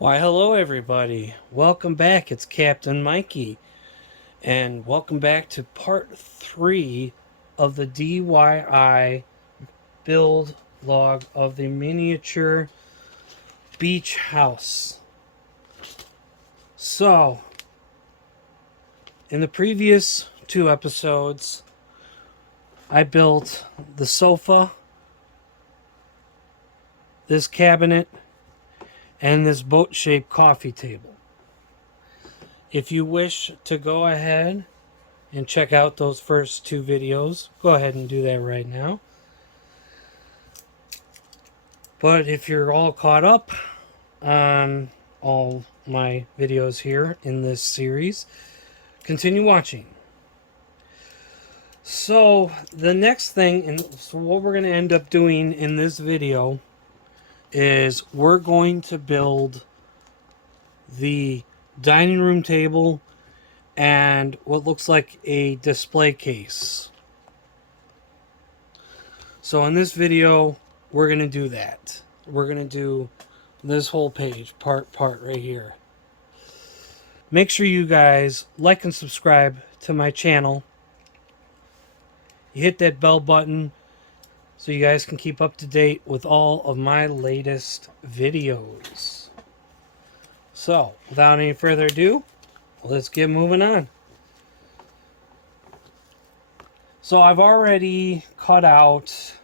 Why, hello everybody. Welcome back. It's Captain Mikey. And welcome back to part 3 of the DIY build log of the miniature beach house. So, in the previous 2 episodes, I built the sofa, this cabinet, and this boat-shaped coffee table. If you wish to go ahead and check out those first 2 videos, go ahead and do that right now. But if you're all caught up on all my videos here in this series, continue watching. So the next thing, and so what we're going to end up doing in this video is we're going to build the dining room table and what looks like a display case. So in this video, we're going to do that. We're going to do this whole page, part right here. Make sure you guys like and subscribe to my channel. You hit that bell button so you guys can keep up to date with all of my latest videos. So, without any further ado, let's get moving on. So I've already cut out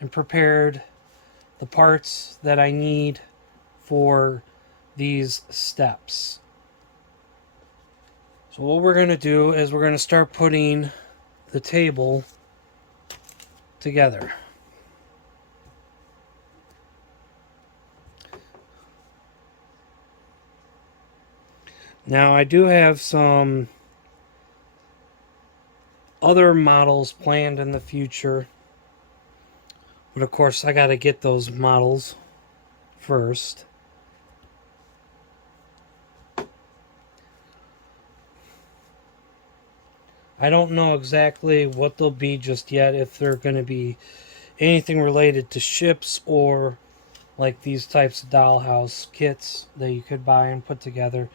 and prepared the parts that I need for these steps. So what we're going to do is we're going to start putting the table together. Now I do have some other models planned in the future, but of course I got to get those models first. I don't know exactly what they'll be just yet, if they're going to be anything related to ships or like these types of dollhouse kits that you could buy and put together.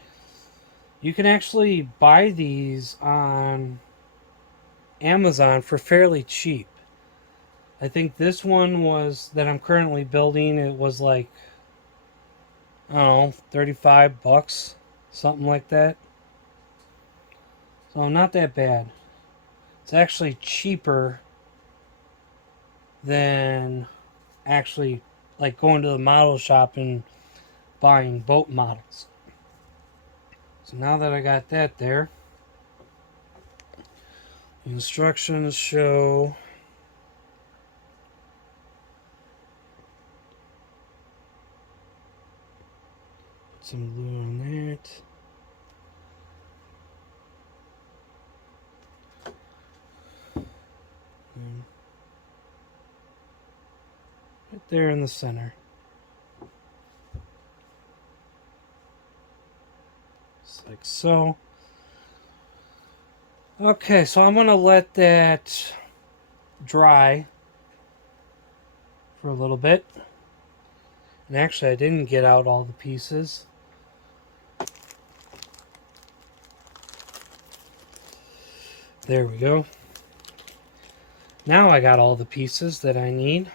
You can actually buy these on Amazon for fairly cheap. I think this one was that I'm currently building, it was like, I don't know, 35 bucks, something like that. So not that bad. It's actually cheaper than actually like going to the model shop and buying boat models. So now that I got that there, the instructions show some glue on that. Right there in the center. Just like so. Okay, so I'm going to let that dry for a little bit. And actually, I didn't get out all the pieces. There we go. Now I got all the pieces that I need.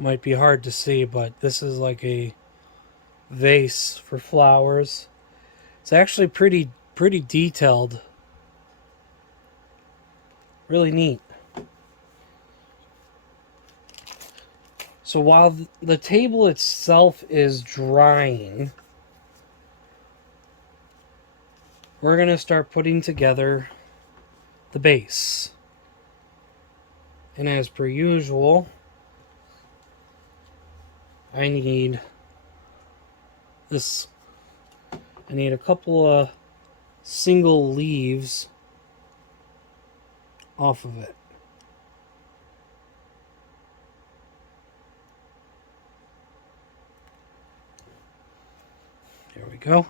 Might be hard to see, but this is like a vase for flowers. It's actually pretty detailed. Really neat. So while the table itself is drying, we're going to start putting together the base. And as per usual, I need this. I need a couple of single leaves off of it. There we go.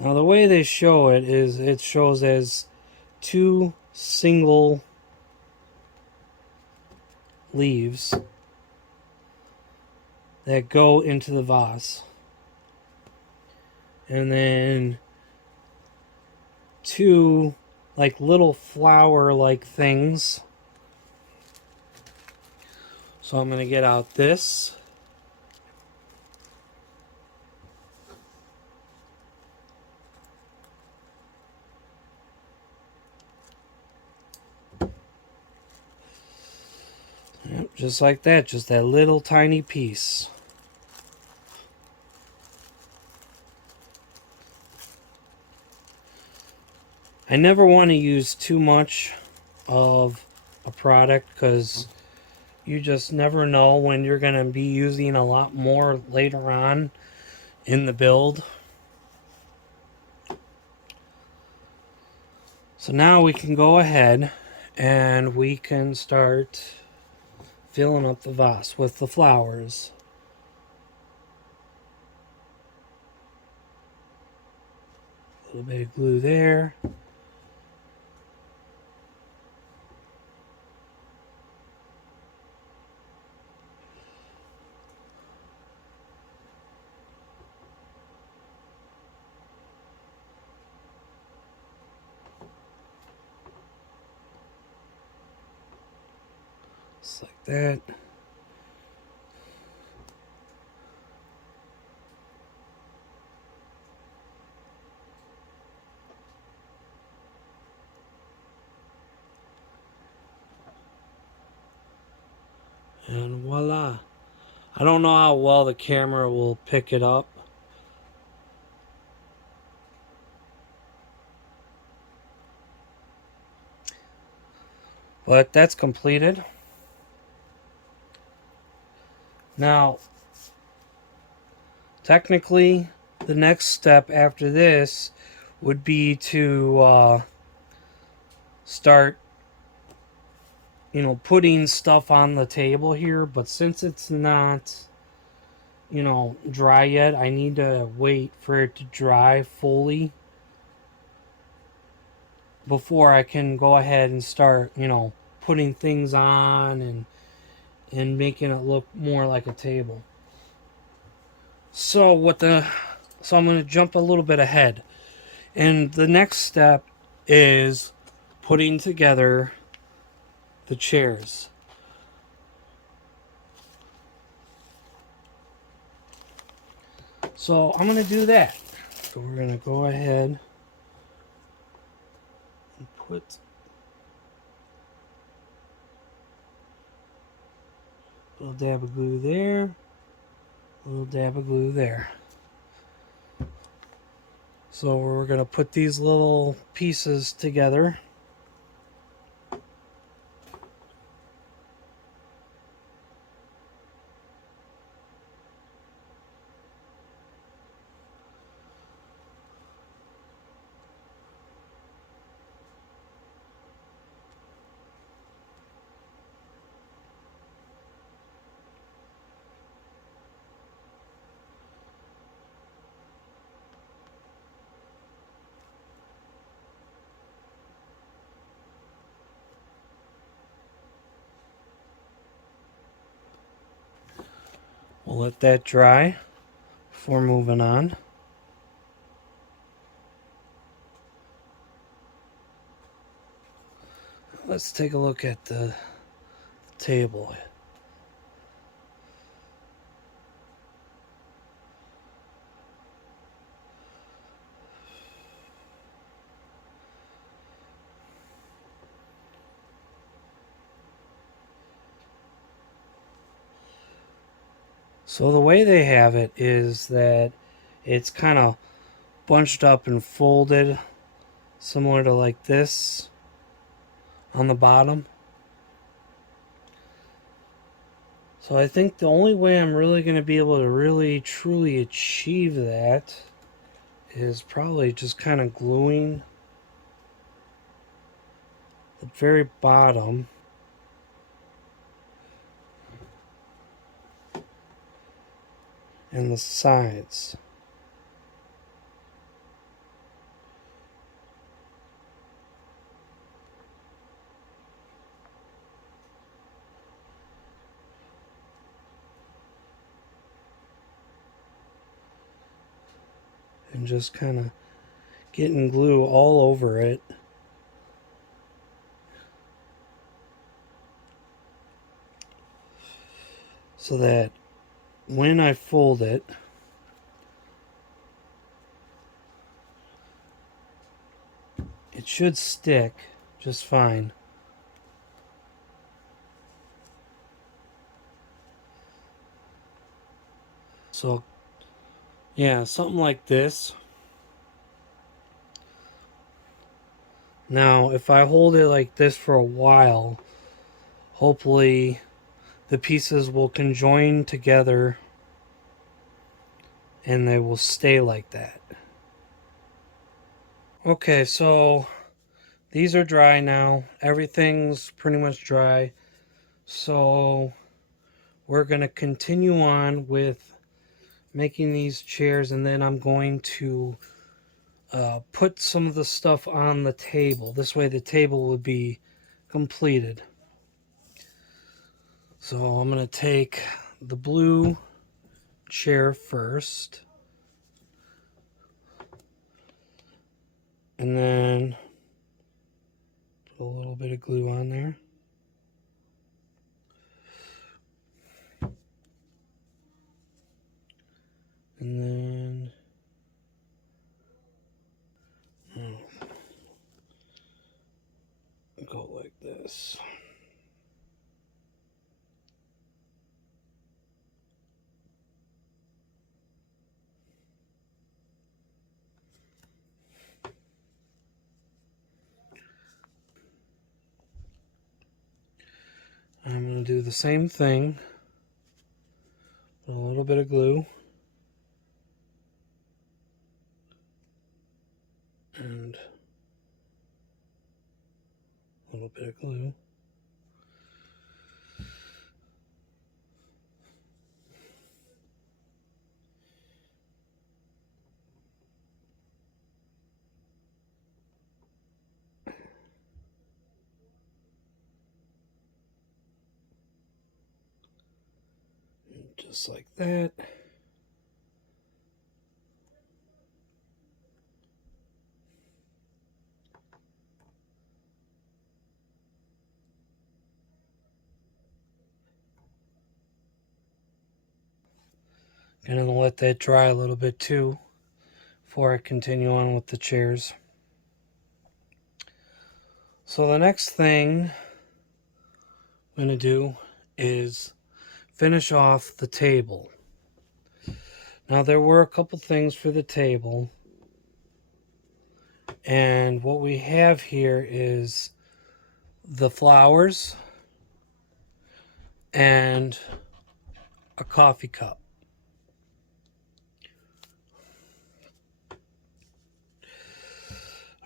Now the way they show it is it shows as 2 single leaves that go into the vase. And then 2 like little flower like things. So I'm going to get out this. Yep, just like that, just that little tiny piece. I never want to use too much of a product because you just never know when you're going to be using a lot more later on in the build. So now we can go ahead and we can start filling up the vase with the flowers. A little bit of glue there. Just like that. And voila. I don't know how well the camera will pick it up. But that's completed. Now, technically, the next step after this would be to start, putting stuff on the table here. But since it's not, dry yet, I need to wait for it to dry fully before I can go ahead and start, putting things on and making it look more like a table. So I'm going to jump a little bit ahead. And the next step is putting together the chairs. So I'm going to do that. So we're going to go ahead and put a little dab of glue there, a little dab of glue there. So we're going to put these little pieces together. We'll let that dry before moving on. Let's take a look at the table. So the way they have it is that it's kind of bunched up and folded, similar to like this on the bottom. So I think the only way I'm really going to be able to really truly achieve that is probably just kind of gluing the very bottom and the sides. and just kind of getting glue all over it. So that when I fold it, it should stick just fine. So, yeah, something like this. Now, if I hold it like this for a while, hopefully the pieces will conjoin together and they will stay like that. Okay, so these are dry now. Everything's pretty much dry. So we're going to continue on with making these chairs, and then I'm going to put some of the stuff on the table. This way the table would be completed. So I'm going to take the blue chair first, and then put a little bit of glue on there. And then go like this. I'm going to do the same thing. Put a little bit of glue. And a little bit of glue. Just like that. Gonna let that dry a little bit too before I continue on with the chairs. So the next thing I'm gonna do is finish off the table. Now there were a couple things for the table, and what we have here is the flowers and a coffee cup.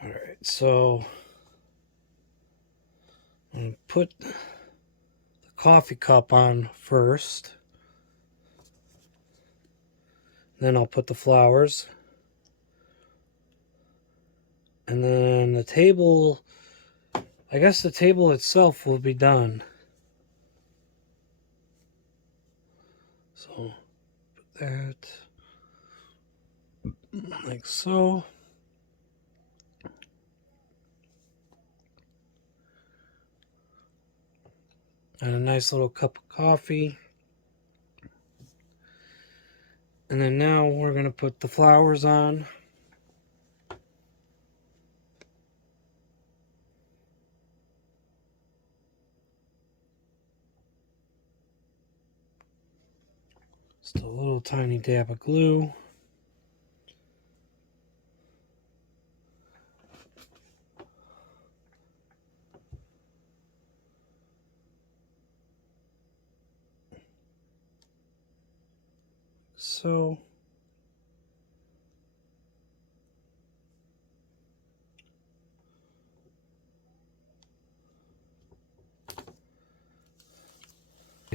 All right, so I'm going to put the coffee cup on first. Then I'll put the flowers. And then the table, I guess the table itself will be done. So put that like so. And a nice little cup of coffee. And then now we're going to put the flowers on. Just a little tiny dab of glue.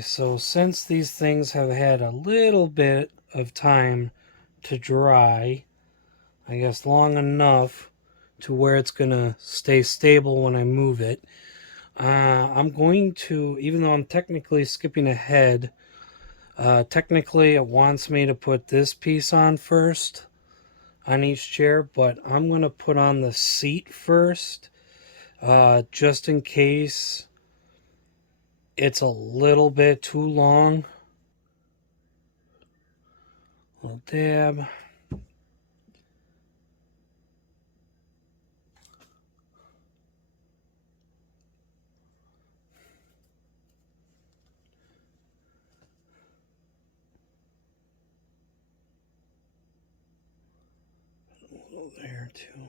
So since these things have had a little bit of time to dry, I guess long enough to where it's going to stay stable when I move it, I'm going to, even though I'm technically skipping ahead, technically it wants me to put this piece on first. on each chair, but I'm going to put on the seat first, just in case it's a little bit too long. A little dab. A little there too.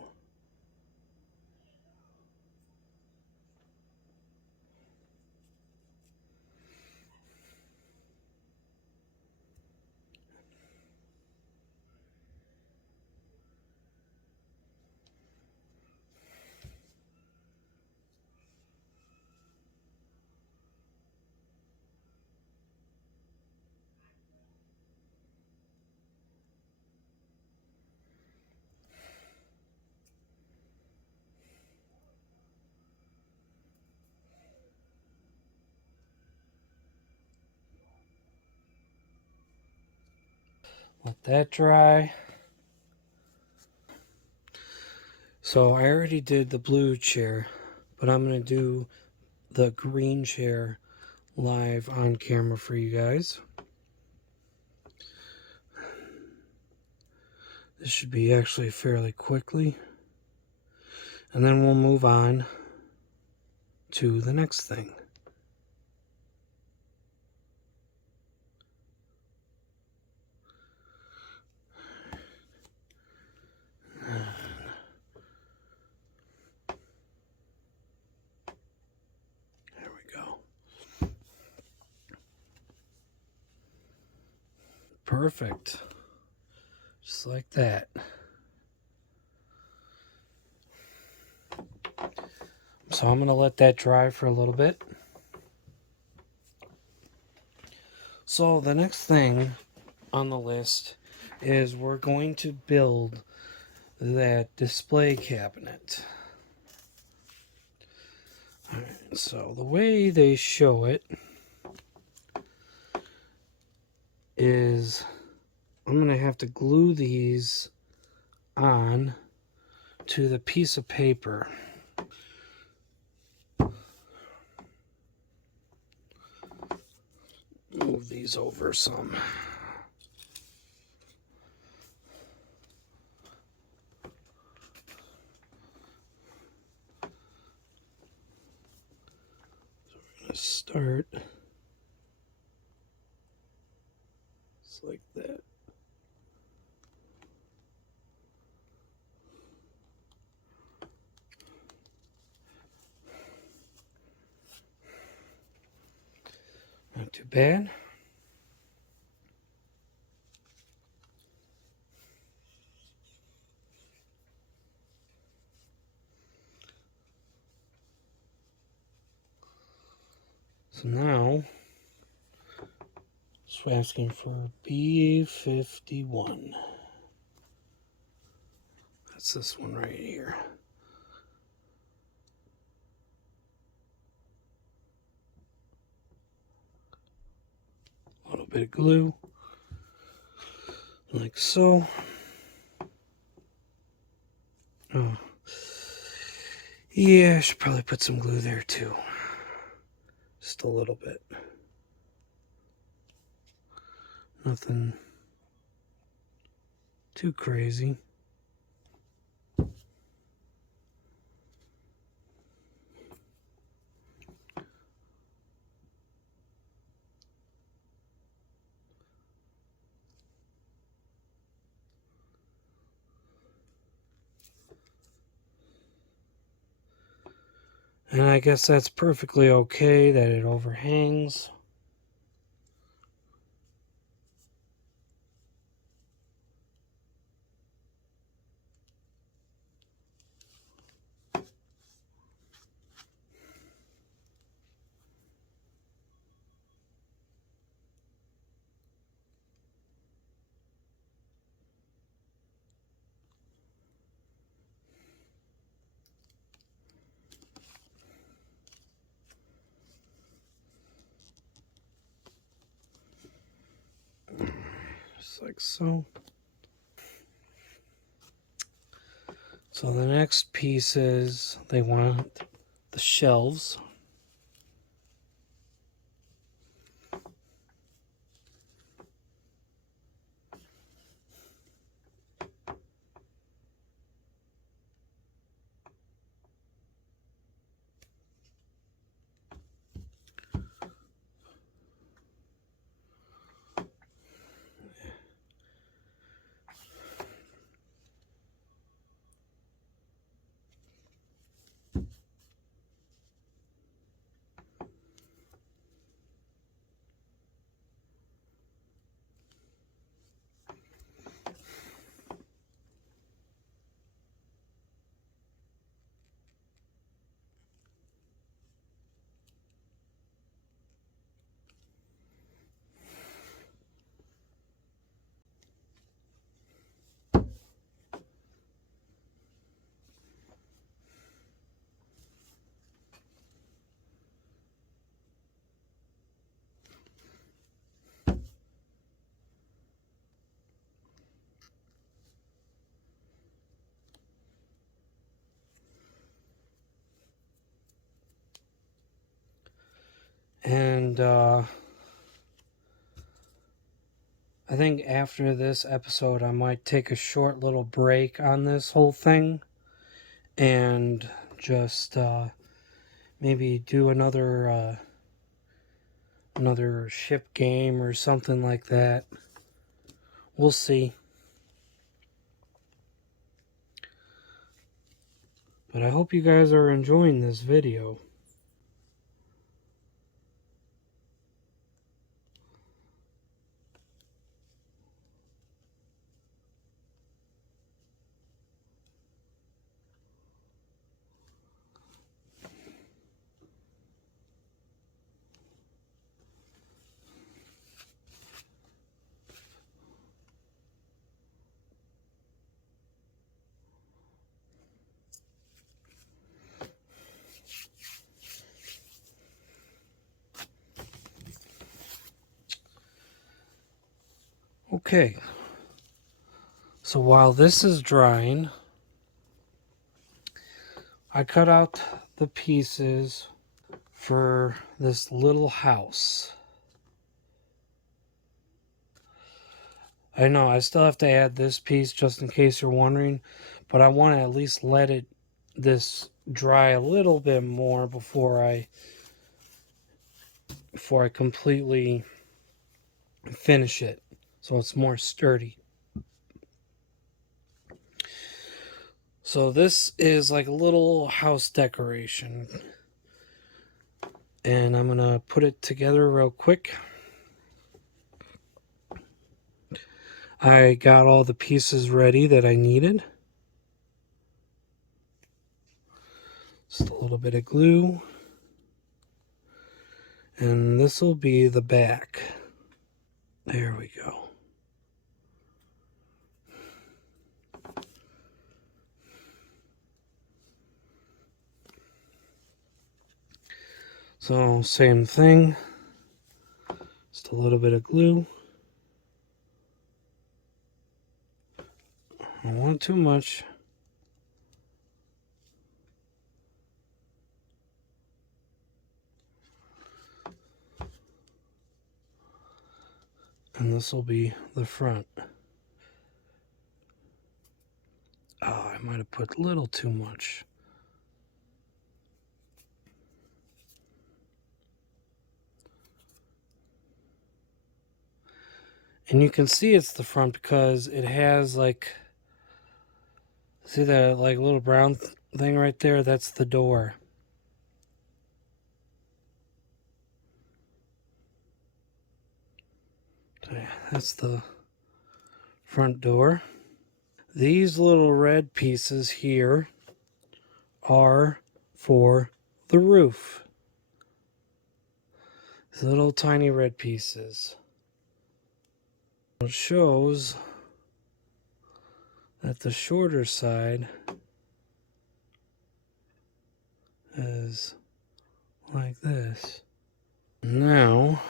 Let that dry. So I already did the blue chair, but I'm going to do the green chair live on camera for you guys. This should be actually fairly quickly. And then we'll move on to the next thing. There we go. Perfect. Just like that. So I'm going to let that dry for a little bit. So the next thing on the list is we're going to build that display cabinet. Alright, so the way they show it is I'm going to have to glue these on to the piece of paper. Move these over some. So we're going to start just like that. Not too bad. So now, it's asking for B51. That's this one right here. A little bit of glue, like so. Oh, yeah, I should probably put some glue there too. Just a little bit. Nothing too crazy. And I guess that's perfectly okay that it overhangs. Just like so. So the next piece is they want the shelves. And I think after this episode, I might take a short little break on this whole thing and just maybe do another ship game or something like that. We'll see. But I hope you guys are enjoying this video. Okay, so while this is drying, I cut out the pieces for this little house. I know I still have to add this piece just in case you're wondering, but I want to at least let this dry a little bit more before I completely finish it, so it's more sturdy. So this is like a little house decoration, and I'm gonna put it together real quick. I got all the pieces ready that I needed. Just a little bit of glue, and this will be the back. There we go. So same thing, just a little bit of glue. I don't want too much. And this will be the front. Oh, I might have put a little too much. And you can see it's the front because it has like, see that like little brown thing right there? That's the door. So yeah, that's the front door. These little red pieces here are for the roof. These little tiny red pieces. It shows that the shorter side is like this. Now,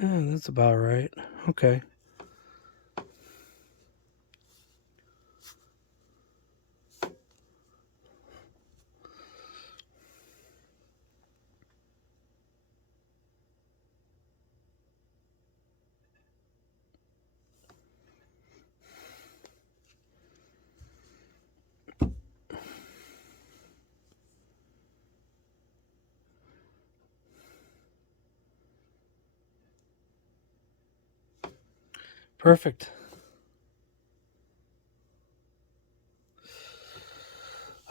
Yeah, that's about right. Okay. Perfect.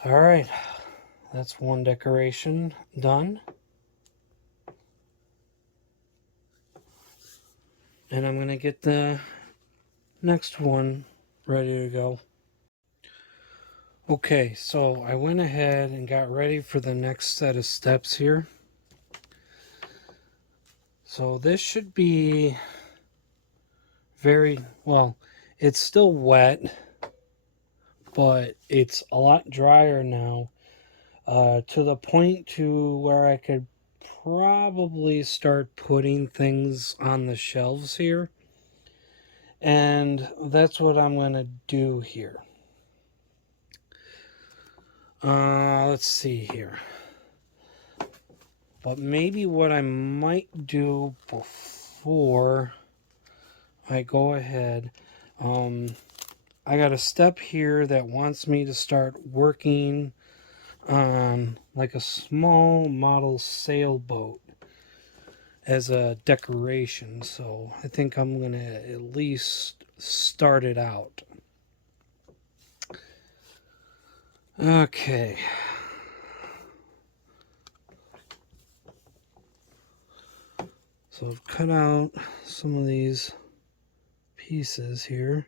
All right. That's one decoration done. And I'm going to get the next one ready to go. Okay, so I went ahead and got ready for the next set of steps here. So this should be very, well, it's still wet, but it's a lot drier now, to the point to where I could probably start putting things on the shelves here. And that's what I'm going to do here. Let's see here. But maybe what I might do before I go ahead, I got a step here that wants me to start working on like a small model sailboat as a decoration. So I think I'm going to at least start it out. Okay. So I've cut out some of these pieces here.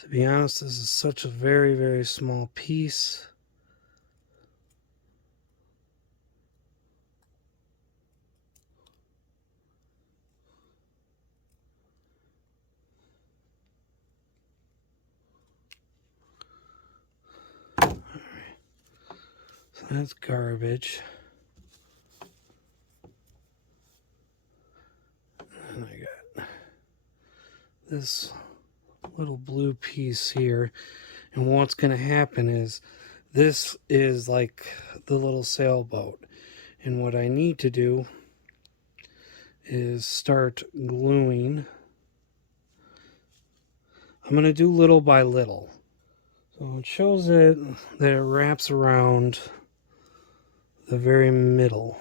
To be honest, this is such a very, very small piece. Alright. So that's garbage. And I got this little blue piece here. And what's going to happen is this is like the little sailboat. And what I need to do is start gluing. I'm going to do little by little. So it shows it that it wraps around the very middle.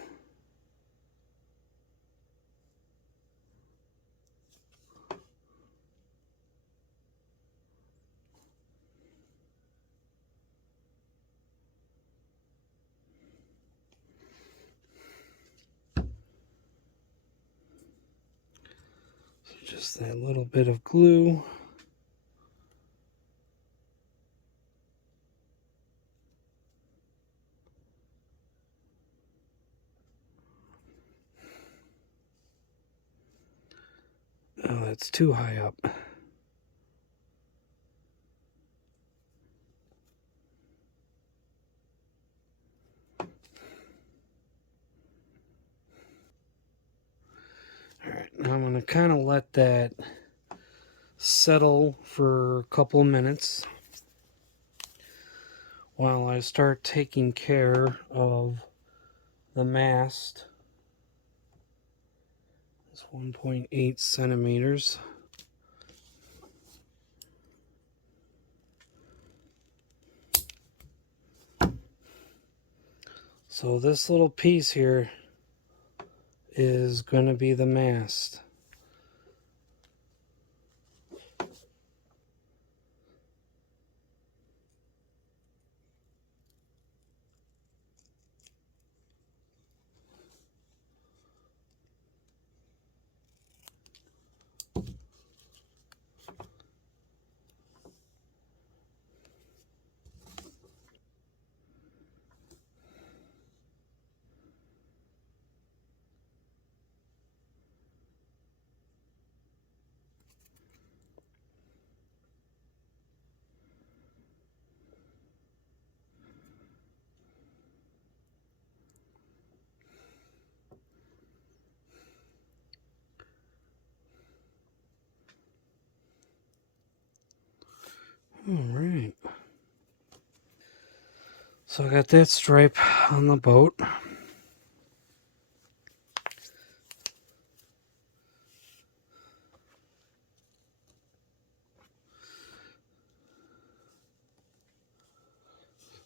So just that little bit of glue. Oh, that's too high up. Alright, now I'm going to kind of let that settle for a couple minutes while I start taking care of the mast. It's 1.8 centimeters. So this little piece here is going to be the mast. Alright. So I got that stripe on the boat.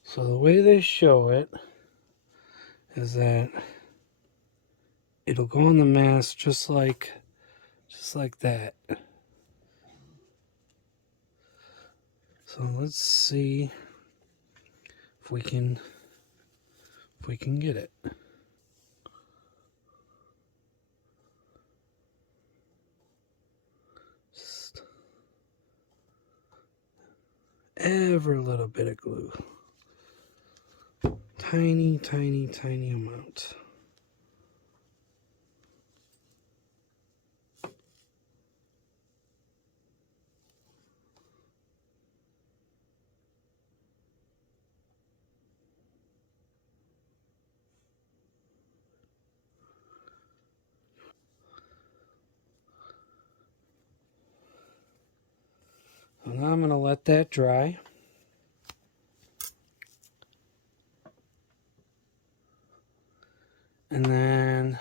So the way they show it is that it'll go on the mast just like that. So let's see if we can get it. Just every little bit of glue. Tiny, tiny, tiny amount. And I'm going to let that dry. And then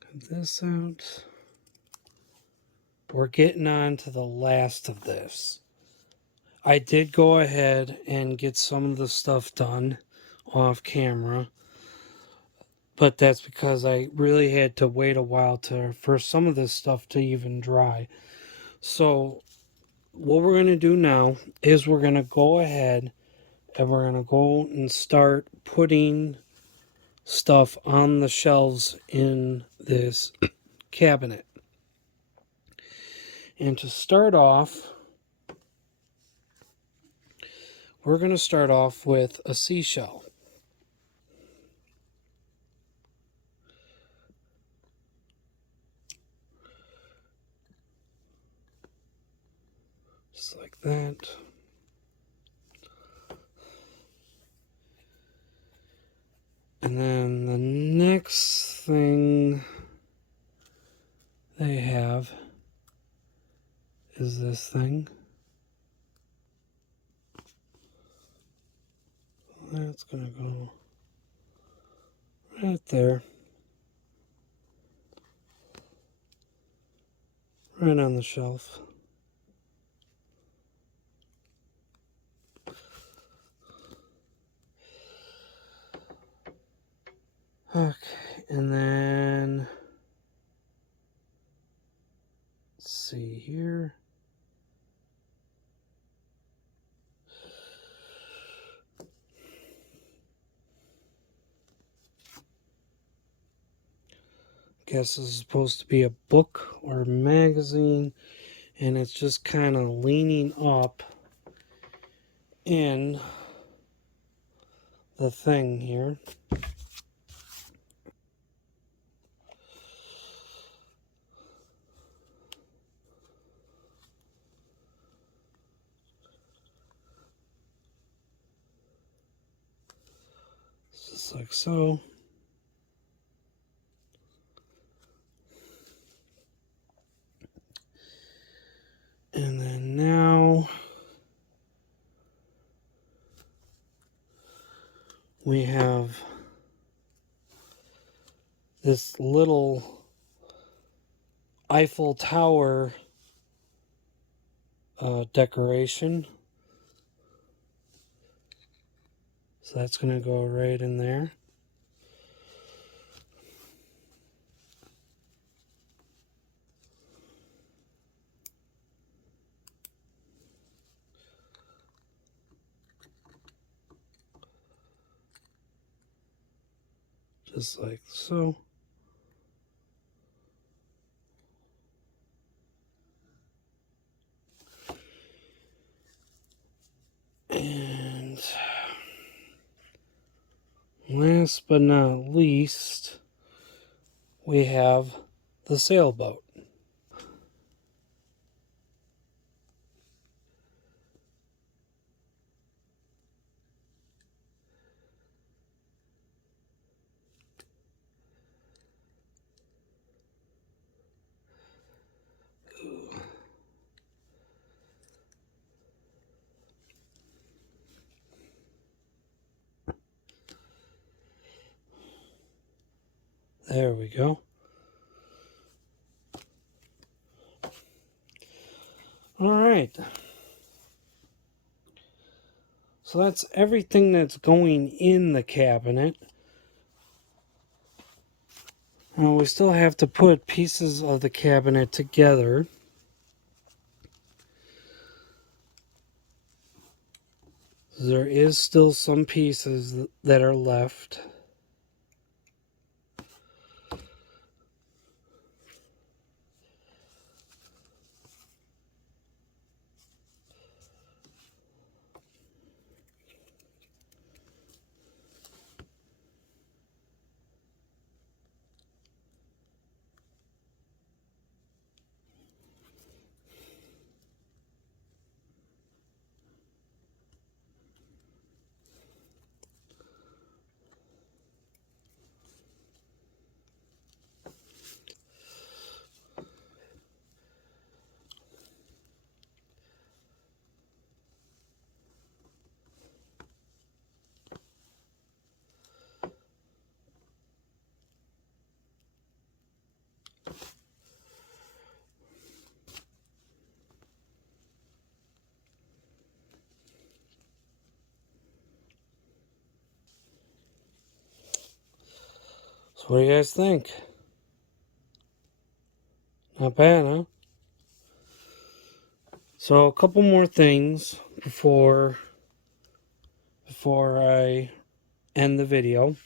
cut this out. We're getting on to the last of this. I did go ahead and get some of the stuff done off camera, but that's because I really had to wait a while for some of this stuff to even dry. So what we're going to do now is we're going to go ahead and we're going to go and start putting stuff on the shelves in this cabinet. And to start off, we're going to start off with a seashell. Just like that. And then the next thing they have is this thing. That's going to go right there. Right on the shelf. Okay, and then let's see here. Guess this is supposed to be a book or a magazine, and it's just kind of leaning up in the thing here. Just like so. And then now we have this little Eiffel Tower decoration. So that's going to go right in there. Just like so. And last but not least, we have the sailboat. There we go. All right. So that's everything that's going in the cabinet. Now we still have to put pieces of the cabinet together. There is still some pieces that are left. So what do you guys think? Not bad, huh? So a couple more things before I end the video.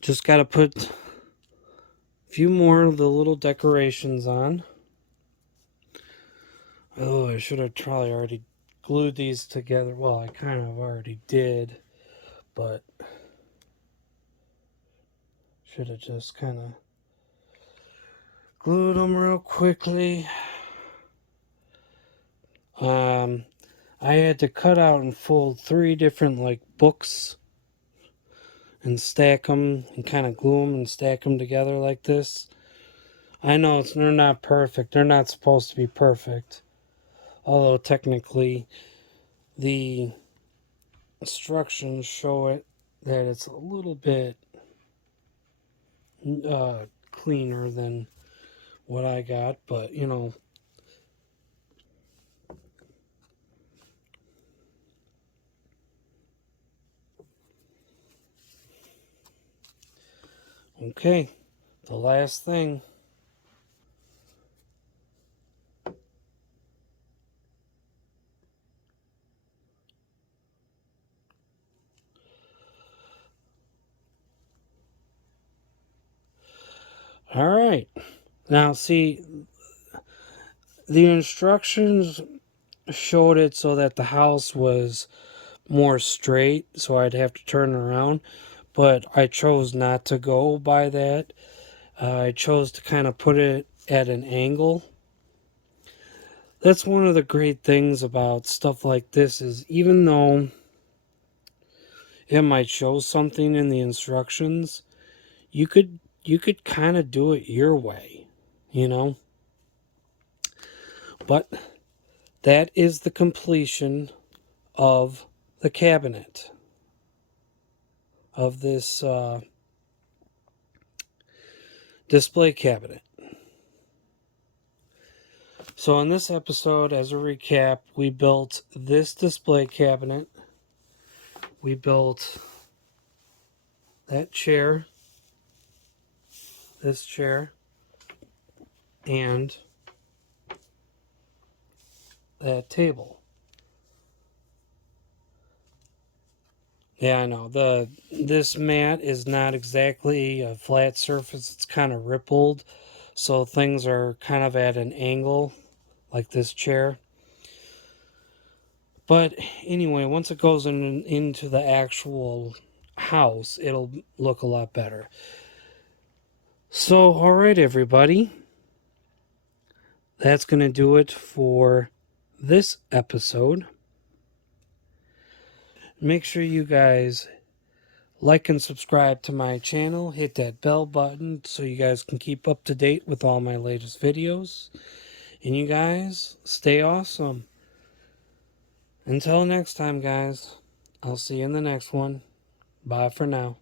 Just got to put a few more of the little decorations on. Oh, I should have probably already glued these together. Well, I kind of already did, but should have just kind of glued them real quickly. I had to cut out and fold 3 different like books and stack them and kind of glue them and stack them together like this. I know they're not perfect. They're not supposed to be perfect. Although technically the instructions show it that it's a little bit cleaner than what I got, but you know. Okay, the last thing. All right. Now, see, the instructions showed it so that the house was more straight, so I'd have to turn around. But I chose not to go by that. I chose to kind of put it at an angle. That's one of the great things about stuff like this is even though it might show something in the instructions, you could kind of do it your way, you know. But that is the completion of the cabinet of this display cabinet. So in this episode, as a recap, we built this display cabinet. We built that chair, this chair, and that table. Yeah, I know. This mat is not exactly a flat surface. It's kind of rippled. So things are kind of at an angle, like this chair. But anyway, once it goes into the actual house, it'll look a lot better. So, all right, everybody. That's going to do it for this episode. Make sure you guys like and subscribe to my channel. Hit that bell button so you guys can keep up to date with all my latest videos. And you guys, stay awesome. Until next time, guys, I'll see you in the next one. Bye for now.